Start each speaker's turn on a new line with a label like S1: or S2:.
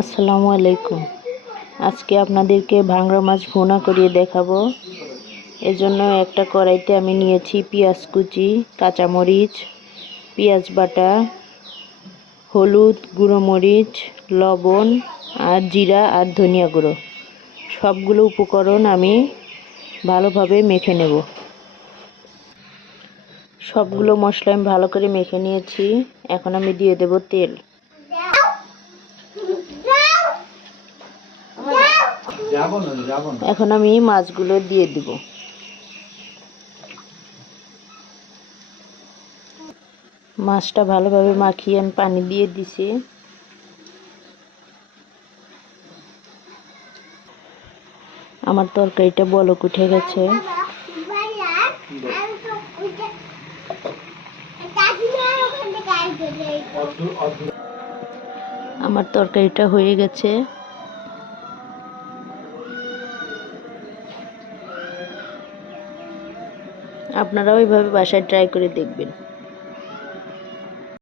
S1: আসসালামু আলাইকুম। আজকে আপনাদেরকে ভাংরা মাছ ভুনা করিয়ে দেখাবো। এজন্য একটা কড়াইতে আমি নিয়েছি পেঁয়াজ কুচি, কাঁচামরিচ, পেঁয়াজ বাটা, হলুদ গুঁড়ো মরিচ, লবণ আর জিরা আর ধনিয়া গুঁড়ো। সবগুলো উপকরণ আমি ভালোভাবে মেখে নেব। সবগুলো মশলা আমি ভালো করে মেখে নিয়েছি। এখন আমি দিয়ে দেব তেল। এখন আমি মাছগুলো দিয়ে দিব। মাছটা ভালোভাবে মাখিয়ে আমি পানি দিয়ে দিছি। আমার তরকারিটা বলক উঠে গেছে। আমার তরকারিটা হয়ে গেছে। আপনারাও এইভাবে বাসায় ট্রাই করে দেখবেন।